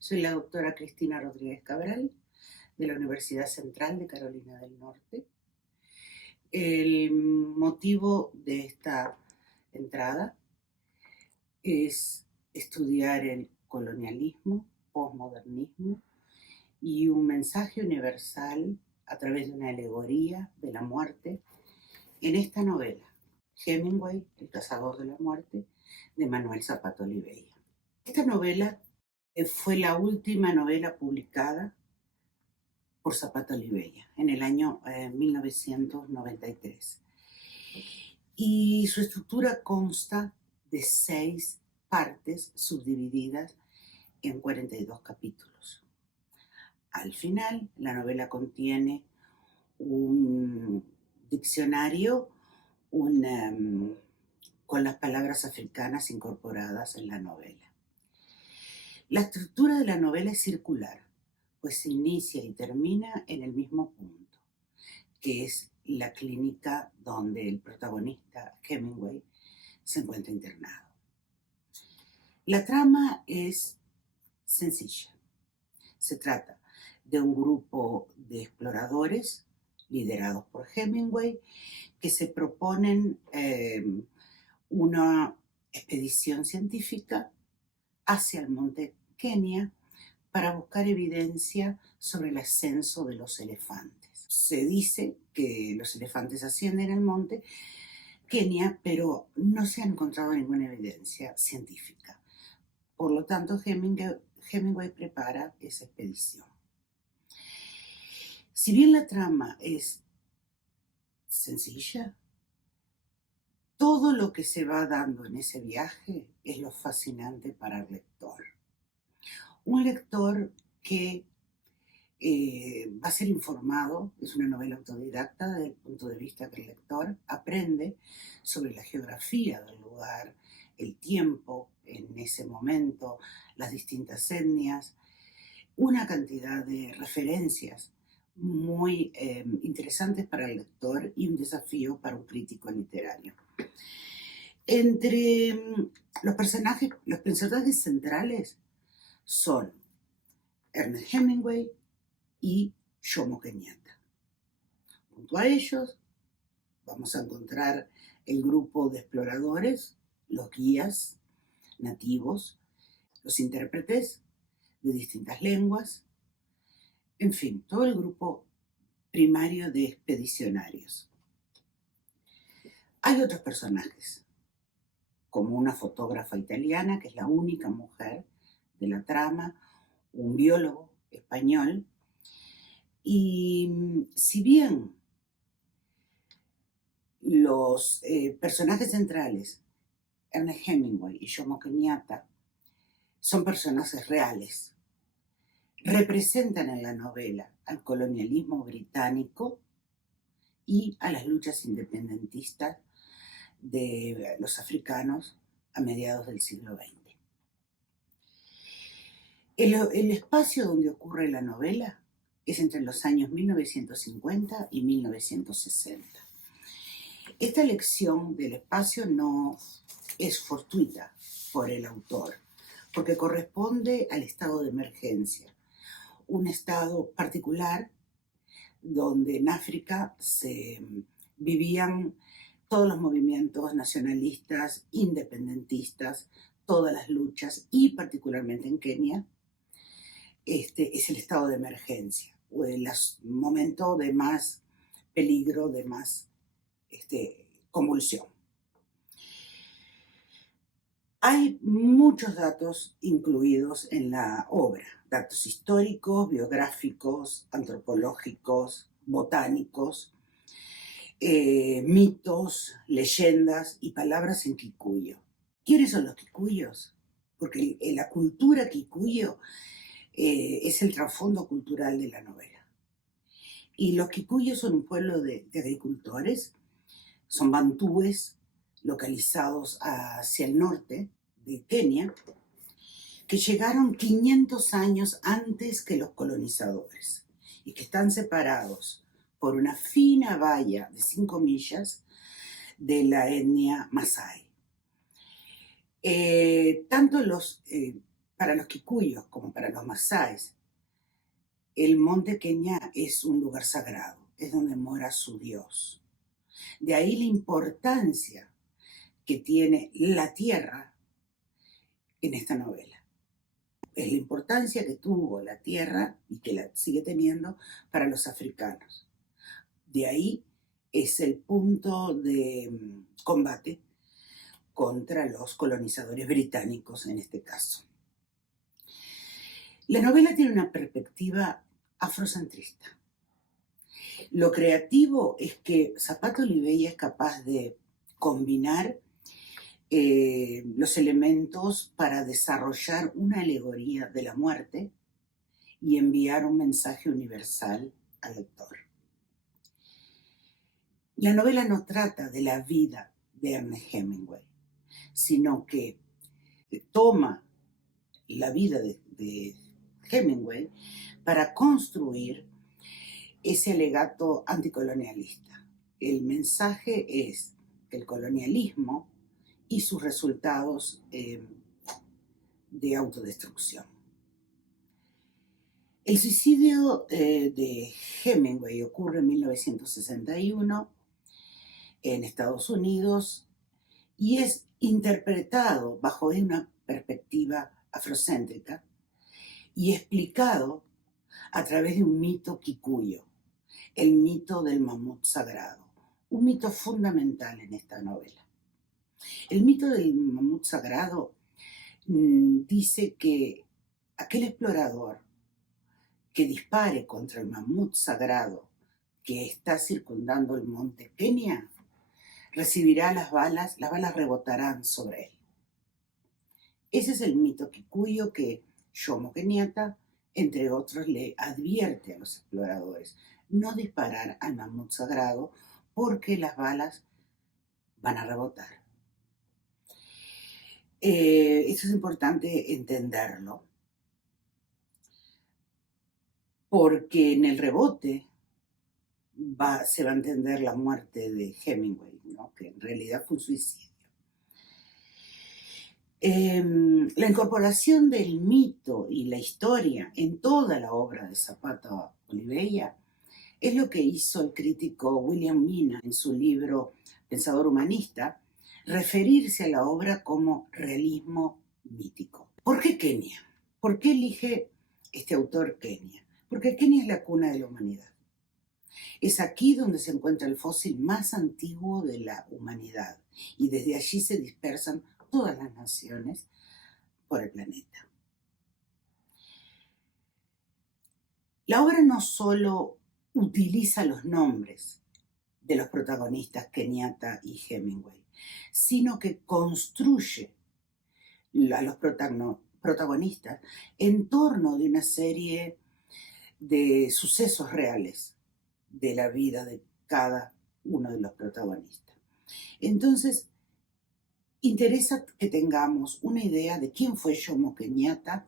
Soy la doctora Cristina Rodríguez Cabral, de la Universidad Central de Carolina del Norte. El motivo de esta entrada es estudiar el colonialismo, posmodernismo y un mensaje universal a través de una alegoría de la muerte en esta novela, Hemingway, El cazador de la muerte, de Manuel Zapata Olivella. Esta novela fue la última novela publicada por Zapata Olivella en el año 1993. Y su estructura consta de 6 partes subdivididas en 42 capítulos. Al final, la novela contiene un diccionario con las palabras africanas incorporadas en la novela. La estructura de la novela es circular, pues se inicia y termina en el mismo punto, que es la clínica donde el protagonista, Hemingway, se encuentra internado. La trama es sencilla. Se trata de un grupo de exploradores liderados por Hemingway que se proponen una expedición científica hacia el monte Kenia para buscar evidencia sobre el ascenso de los elefantes. Se dice que los elefantes ascienden al monte Kenia, pero no se ha encontrado ninguna evidencia científica. Por lo tanto, Hemingway prepara esa expedición. Si bien la trama es sencilla, todo lo que se va dando en ese viaje es lo fascinante para el lector. Un lector que va a ser informado, es una novela autodidacta desde el punto de vista que el lector aprende sobre la geografía del lugar, el tiempo en ese momento, las distintas etnias, una cantidad de referencias muy interesantes para el lector y un desafío para un crítico literario. Entre los personajes centrales son Ernest Hemingway y Jomo Kenyatta. Junto a ellos vamos a encontrar el grupo de exploradores, los guías nativos, los intérpretes de distintas lenguas, en fin, todo el grupo primario de expedicionarios. Hay otros personajes, como una fotógrafa italiana, que es la única mujer de la trama, un biólogo español, y si bien los personajes centrales, Ernest Hemingway y Jomo Kenyatta, son personajes reales, representan en la novela al colonialismo británico y a las luchas independentistas de los africanos a mediados del siglo XX. El espacio donde ocurre la novela es entre los años 1950 y 1960. Esta elección del espacio no es fortuita por el autor, porque corresponde al estado de emergencia, un estado particular donde en África se vivían todos los movimientos nacionalistas, independentistas, todas las luchas, y particularmente en Kenia, es el estado de emergencia, o el momento de más peligro, de más convulsión. Hay muchos datos incluidos en la obra, datos históricos, biográficos, antropológicos, botánicos, mitos, leyendas y palabras en kikuyo. ¿Quiénes son los kikuyos? Porque la cultura kikuyo es el trasfondo cultural de la novela. Y los kikuyos son un pueblo de agricultores, son bantúes localizados hacia el norte de Kenia, que llegaron 500 años antes que los colonizadores y que están separados por una fina valla de 5 millas de la etnia Masái. Tanto los Para los kikuyos, como para los masáes, el monte Kenia es un lugar sagrado, es donde mora su Dios. De ahí la importancia que tiene la tierra en esta novela. Es la importancia que tuvo la tierra y que la sigue teniendo para los africanos. De ahí es el punto de combate contra los colonizadores británicos en este caso. La novela tiene una perspectiva afrocentrista. Lo creativo es que Zapata Olivella es capaz de combinar los elementos para desarrollar una alegoría de la muerte y enviar un mensaje universal al lector. La novela no trata de la vida de Ernest Hemingway, sino que toma la vida de Hemingway para construir ese alegato anticolonialista. El mensaje es que el colonialismo y sus resultados de autodestrucción. El suicidio de Hemingway ocurre en 1961 en Estados Unidos y es interpretado bajo una perspectiva afrocéntrica y explicado a través de un mito kikuyo, el mito del mamut sagrado, un mito fundamental en esta novela. El mito del mamut sagrado dice que aquel explorador que dispare contra el mamut sagrado que está circundando el monte Kenia recibirá las balas rebotarán sobre él. Ese es el mito kikuyo que Jomo Kenyatta, entre otros, le advierte a los exploradores: no disparar al mamut sagrado porque las balas van a rebotar. Esto es importante entenderlo, porque en el rebote se va a entender la muerte de Hemingway, ¿no? Que en realidad fue un suicidio. La incorporación del mito y la historia en toda la obra de Zapata Olivella es lo que hizo el crítico William Mina en su libro Pensador Humanista, referirse a la obra como realismo mítico. ¿Por qué Kenia? ¿Por qué elige este autor Kenia? Porque Kenia es la cuna de la humanidad. Es aquí donde se encuentra el fósil más antiguo de la humanidad y desde allí se dispersan todas las naciones por el planeta. La obra no solo utiliza los nombres de los protagonistas Kenyatta y Hemingway, sino que construye a los protagonistas en torno de una serie de sucesos reales de la vida de cada uno de los protagonistas. Entonces, interesa que tengamos una idea de quién fue Jomo Kenyatta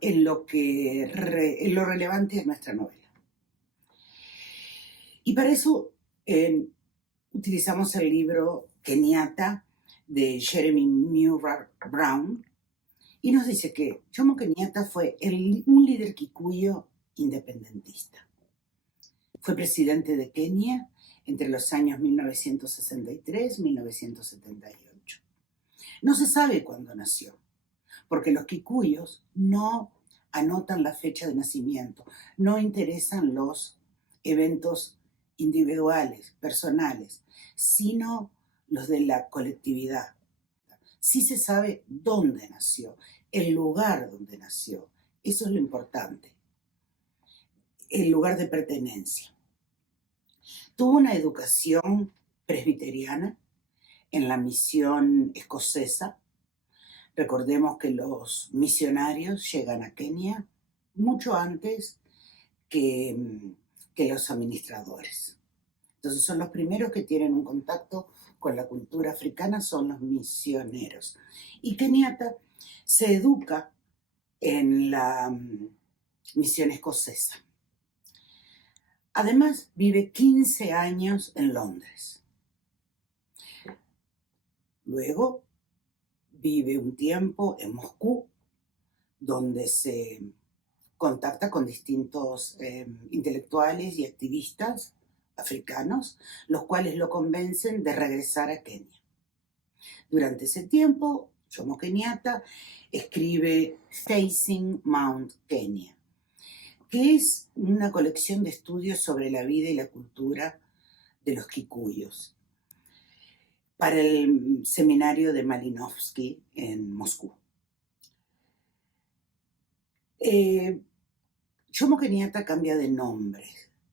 en lo relevante de nuestra novela. Y para eso utilizamos el libro Kenyatta de Jeremy Murray Brown y nos dice que Jomo Kenyatta fue un líder kikuyo independentista. Fue presidente de Kenia entre los años 1963 y 1978. No se sabe cuándo nació, porque los kikuyos no anotan la fecha de nacimiento, no interesan los eventos individuales, personales, sino los de la colectividad. Sí se sabe dónde nació, el lugar donde nació. Eso es lo importante, el lugar de pertenencia. Tuvo una educación presbiteriana en la misión escocesa. Recordemos que los misionarios llegan a Kenia mucho antes que los administradores. Entonces son los primeros que tienen un contacto con la cultura africana, son los misioneros. Y Kenyatta se educa en la misión escocesa. Además, vive 15 años en Londres. Luego vive un tiempo en Moscú, donde se contacta con distintos intelectuales y activistas africanos, los cuales lo convencen de regresar a Kenia. Durante ese tiempo, Jomo Kenyatta escribe Facing Mount Kenya, que es una colección de estudios sobre la vida y la cultura de los kikuyos, para el seminario de Malinowski en Moscú. Jomo Kenyatta cambia de nombre,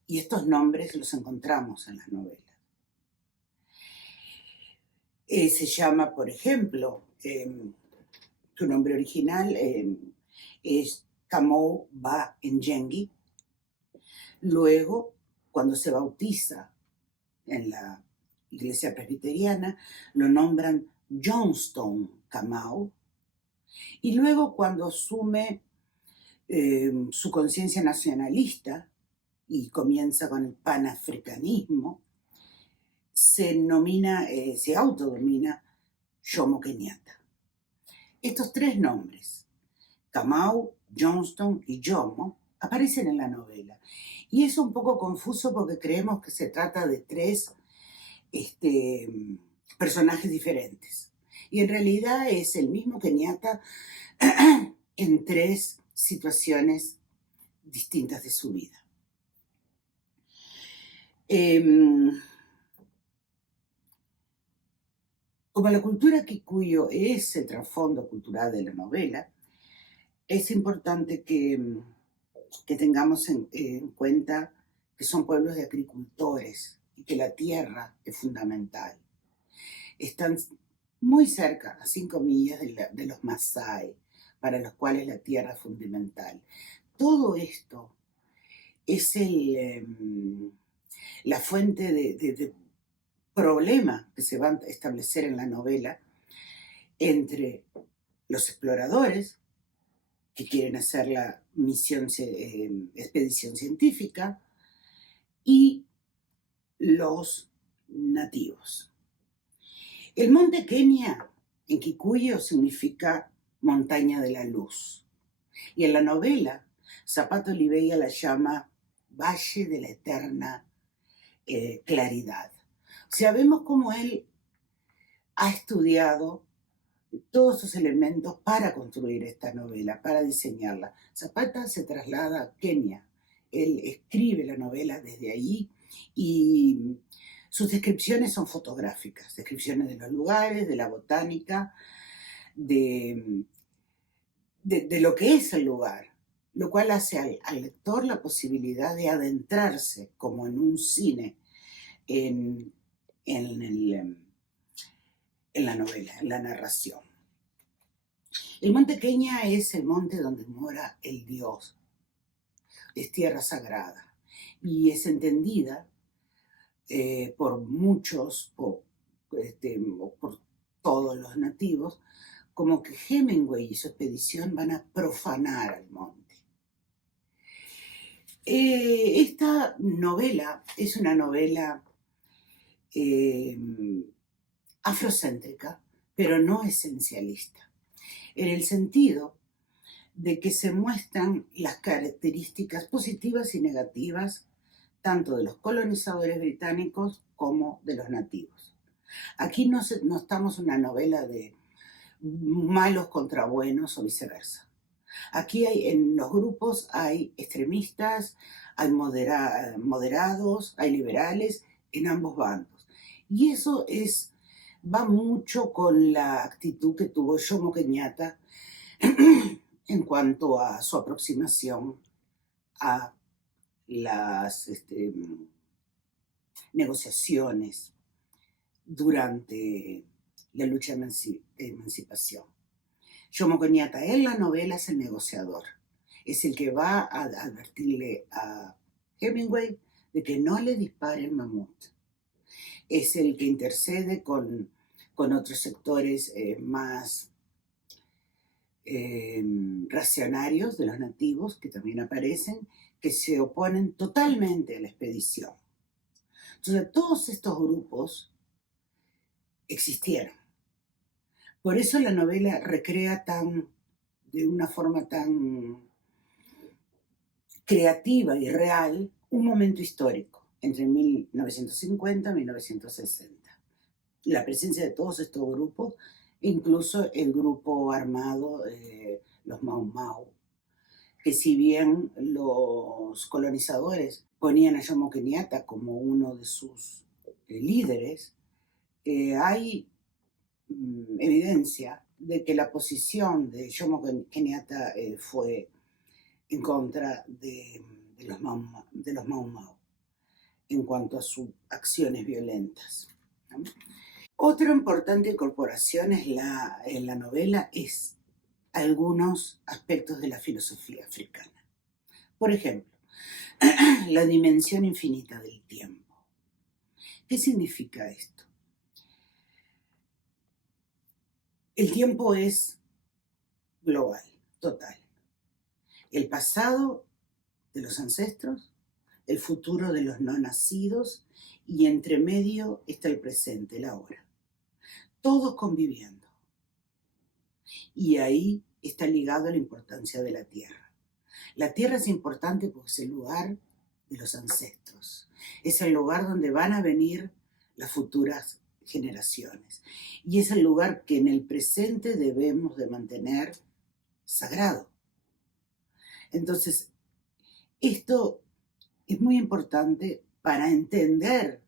y estos nombres los encontramos en las novelas. Se llama, por ejemplo, su nombre original es Kamau Ba Njengi. Luego, cuando se bautiza en la iglesia presbiteriana, lo nombran Johnstone Kamau. Y luego, cuando asume su conciencia nacionalista y comienza con el panafricanismo, se autodomina Jomo Kenyatta. Estos tres nombres, Kamau, Johnston y Jomo, aparecen en la novela. Y es un poco confuso porque creemos que se trata de tres personajes diferentes. Y en realidad es el mismo Kenyatta en tres situaciones distintas de su vida. Como la cultura kikuyo es el trasfondo cultural de la novela, es importante que tengamos en cuenta que son pueblos de agricultores y que la tierra es fundamental. Están muy cerca, a 5 millas de los Masái, para los cuales la tierra es fundamental. Todo esto es la fuente de problema que se va a establecer en la novela entre los exploradores que quieren hacer la expedición científica y los nativos. El monte Kenia en kikuyo significa montaña de la luz, y en la novela Zapata Oliveira la llama Valle de la Eterna Claridad. O sea, vemos cómo él ha estudiado todos estos elementos para construir esta novela, para diseñarla. Zapata se traslada a Kenia, él escribe la novela desde ahí y sus descripciones son fotográficas, descripciones de los lugares, de la botánica, de lo que es el lugar, lo cual hace al lector la posibilidad de adentrarse como en un cine en la novela, en la narración. El monte Kenia es el monte donde mora el Dios, es tierra sagrada y es entendida por muchos, por todos los nativos, como que Hemingway y su expedición van a profanar al monte. Esta novela es una novela afrocéntrica, pero no esencialista, en el sentido de que se muestran las características positivas y negativas tanto de los colonizadores británicos como de los nativos. Aquí no estamos en una novela de malos contra buenos o viceversa. Aquí en los grupos hay extremistas, hay moderados, hay liberales en ambos bandos. Y eso va mucho con la actitud que tuvo Jomo Kenyatta en cuanto a su aproximación a las negociaciones durante la lucha de emancipación. Jomo Kenyatta en la novela es el negociador, es el que va a advertirle a Hemingway de que no le dispare el mamut, es el que intercede con otros sectores más reaccionarios de los nativos que también aparecen, que se oponen totalmente a la expedición. Entonces, todos estos grupos existieron. Por eso la novela recrea tan de una forma tan creativa y real un momento histórico entre 1950 y 1960. La presencia de todos estos grupos, incluso el grupo armado, los Mau Mau, que si bien los colonizadores ponían a Jomo Kenyatta como uno de sus líderes, hay evidencia de que la posición de Jomo Kenyatta fue en contra de los Mau Mau en cuanto a sus acciones violentas, ¿no? Otra importante incorporación en la novela es algunos aspectos de la filosofía africana. Por ejemplo, la dimensión infinita del tiempo. ¿Qué significa esto? El tiempo es global, total. El pasado de los ancestros, el futuro de los no nacidos y entre medio está el presente, la hora. Todos conviviendo. Y ahí está ligado a la importancia de la tierra. La tierra es importante porque es el lugar de los ancestros. Es el lugar donde van a venir las futuras generaciones. Y es el lugar que en el presente debemos de mantener sagrado. Entonces, esto es muy importante para entender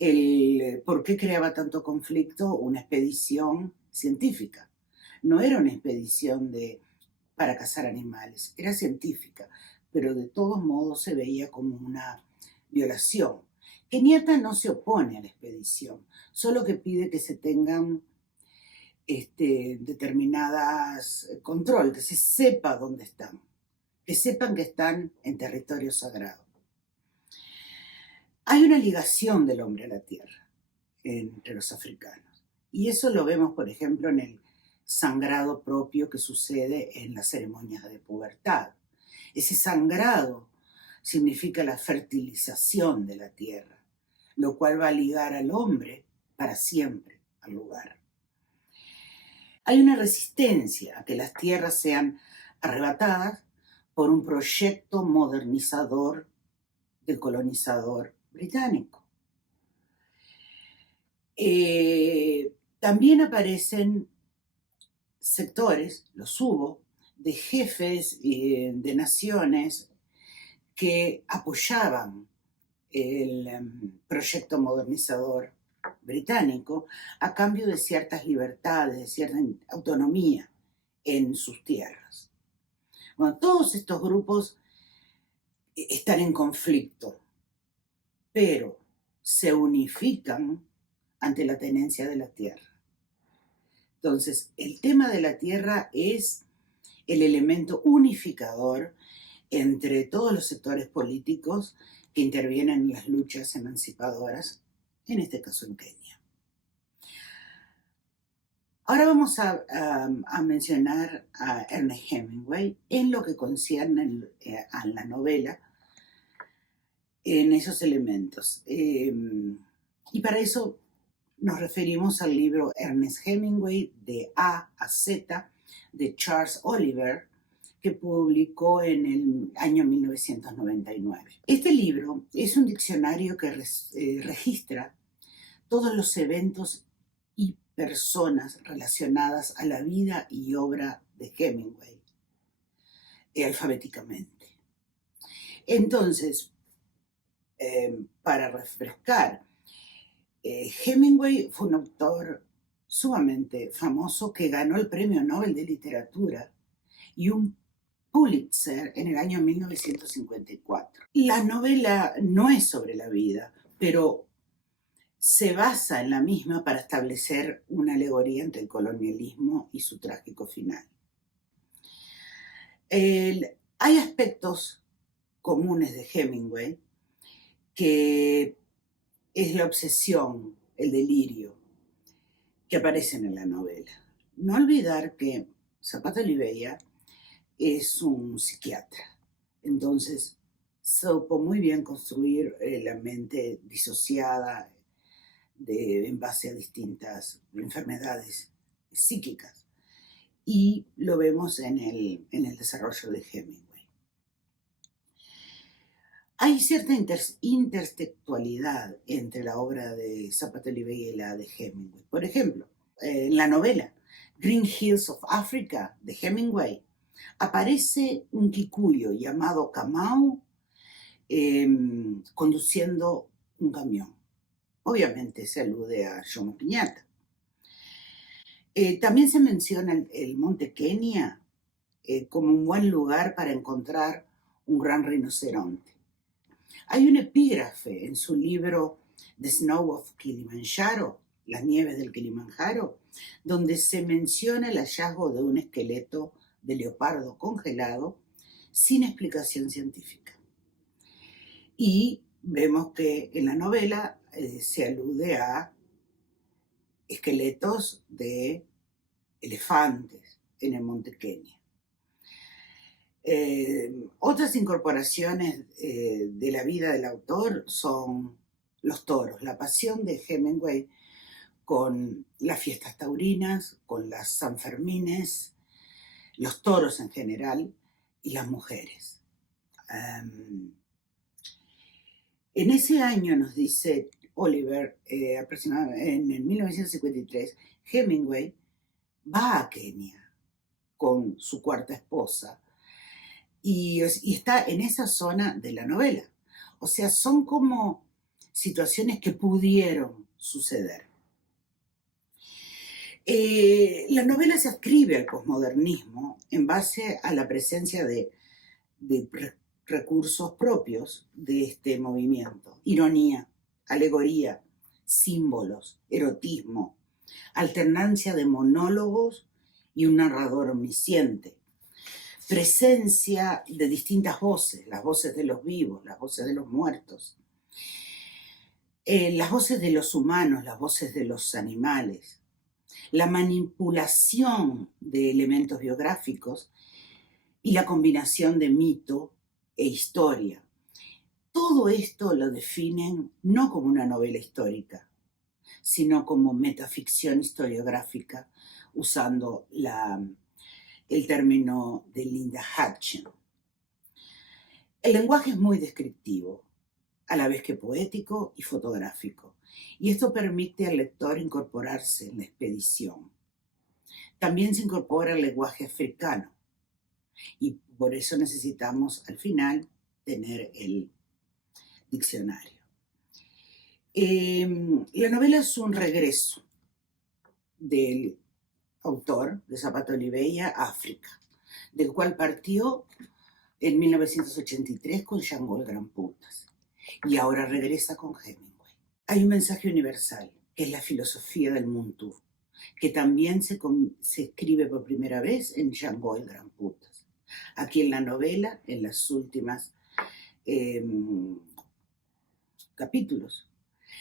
el por qué creaba tanto conflicto una expedición científica. No era una expedición para cazar animales, era científica, pero de todos modos se veía como una violación. Kenyatta no se opone a la expedición, solo que pide que se tengan determinadas control, que se sepa dónde están, que sepan que están en territorio sagrado. Hay una ligación del hombre a la tierra entre los africanos, y eso lo vemos, por ejemplo, en el sangrado propio que sucede en las ceremonias de pubertad. Ese sangrado significa la fertilización de la tierra, lo cual va a ligar al hombre para siempre al lugar. Hay una resistencia a que las tierras sean arrebatadas por un proyecto modernizador del colonizador británico. También aparecen sectores, los hubo, de jefes de naciones que apoyaban el proyecto modernizador británico a cambio de ciertas libertades, de cierta autonomía en sus tierras. Bueno, todos estos grupos están en conflicto, pero se unifican ante la tenencia de la tierra. Entonces, el tema de la tierra es el elemento unificador entre todos los sectores políticos que intervienen en las luchas emancipadoras, en este caso en Kenia. Ahora vamos a mencionar a Ernest Hemingway en lo que concierne a la novela, en esos elementos. Y para eso nos referimos al libro Ernest Hemingway, de A a Z, de Charles Oliver, que publicó en el año 1999. Este libro es un diccionario que registra todos los eventos y personas relacionadas a la vida y obra de Hemingway, alfabéticamente. Entonces, para refrescar, Hemingway fue un autor sumamente famoso que ganó el Premio Nobel de Literatura y un Pulitzer en el año 1954. La novela no es sobre la vida, pero se basa en la misma para establecer una alegoría entre el colonialismo y su trágico final. Hay aspectos comunes de Hemingway, que es la obsesión, el delirio, que aparecen en la novela. No olvidar que Zapata Oliveira es un psiquiatra, entonces supo muy bien construir la mente disociada en base a distintas enfermedades psíquicas. y lo vemos en el desarrollo de Hemingway. Hay cierta intertextualidad entre la obra de Zapata Olivella y la de Hemingway. Por ejemplo, en la novela Green Hills of Africa de Hemingway aparece un kikuyo llamado Kamau conduciendo un camión. Obviamente se alude a Jomo Piñata. También se menciona el monte Kenia como un buen lugar para encontrar un gran rinoceronte. Hay un epígrafe en su libro The Snow of Kilimanjaro, Las nieves del Kilimanjaro, donde se menciona el hallazgo de un esqueleto de leopardo congelado sin explicación científica. Y vemos que en la novela se alude a esqueletos de elefantes en el monte Kenia. Otras incorporaciones de la vida del autor son los toros, la pasión de Hemingway con las fiestas taurinas, con las Sanfermines, los toros en general y las mujeres. En ese año, nos dice Oliver, aproximadamente en el 1953, Hemingway va a Kenia con su cuarta esposa y está en esa zona de la novela. O sea, son como situaciones que pudieron suceder. La novela se adscribe al posmodernismo en base a la presencia de recursos propios de este movimiento: ironía, alegoría, símbolos, erotismo, alternancia de monólogos y un narrador omnisciente, presencia de distintas voces, las voces de los vivos, las voces de los muertos, las voces de los humanos, las voces de los animales, la manipulación de elementos biográficos y la combinación de mito e historia. Todo esto lo definen no como una novela histórica, sino como metaficción historiográfica, usando el término de Linda Hatchen. El lenguaje es muy descriptivo, a la vez que poético y fotográfico, y esto permite al lector incorporarse en la expedición. También se incorpora el lenguaje africano, y por eso necesitamos al final tener el diccionario. La novela es un regreso del autor, de Zapata Olivella, a África, del cual partió en 1983 con Jean-Paul Grand Putas, y ahora regresa con Hemingway. Hay un mensaje universal, que es la filosofía del Muntu, que también se escribe por primera vez en Jean-Paul Grand Putas. Aquí en la novela, en los últimos capítulos,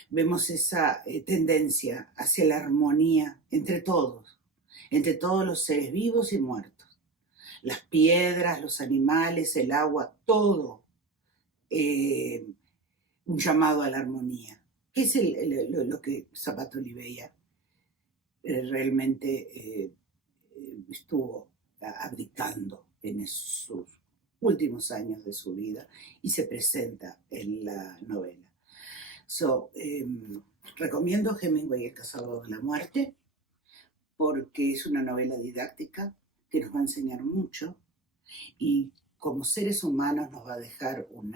vemos esa tendencia hacia la armonía entre todos los seres vivos y muertos. Las piedras, los animales, el agua, todo un llamado a la armonía, que es lo que Zapata Olivella realmente estuvo abdicando en sus últimos años de su vida y se presenta en la novela. Recomiendo Hemingway, El cazador de la muerte, porque es una novela didáctica que nos va a enseñar mucho y como seres humanos nos va a dejar un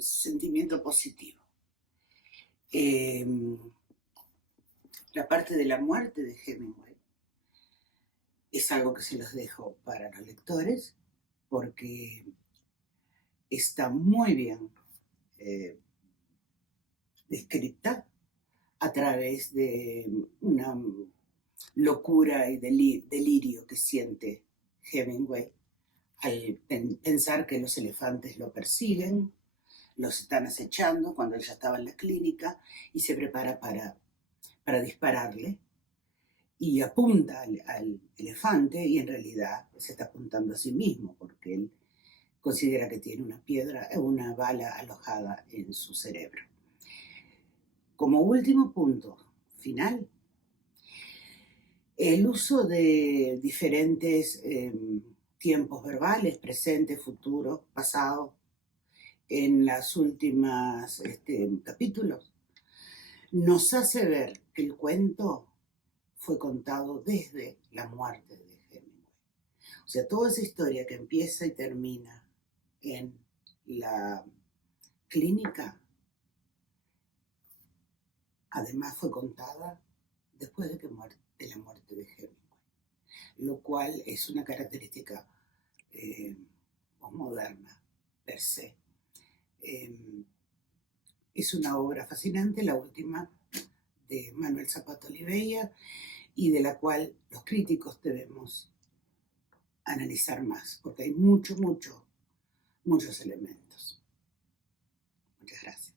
sentimiento positivo. La parte de la muerte de Hemingway es algo que se los dejo para los lectores, porque está muy bien descrita a través de una locura y delirio que siente Hemingway al pensar que los elefantes lo persiguen, los están acechando cuando él ya estaba en la clínica y se prepara para dispararle y apunta al elefante y en realidad se está apuntando a sí mismo porque él considera que tiene una bala alojada en su cerebro. Como último punto final, El uso de diferentes tiempos verbales, presente, futuro, pasado, en las últimas capítulos, nos hace ver que el cuento fue contado desde la muerte de Hemingway. O sea, toda esa historia que empieza y termina en la clínica, además fue contada después de la muerte de Hemingway, lo cual es una característica moderna per se. Es una obra fascinante, la última de Manuel Zapata Oliveira, y de la cual los críticos debemos analizar más, porque hay muchos elementos. Muchas gracias.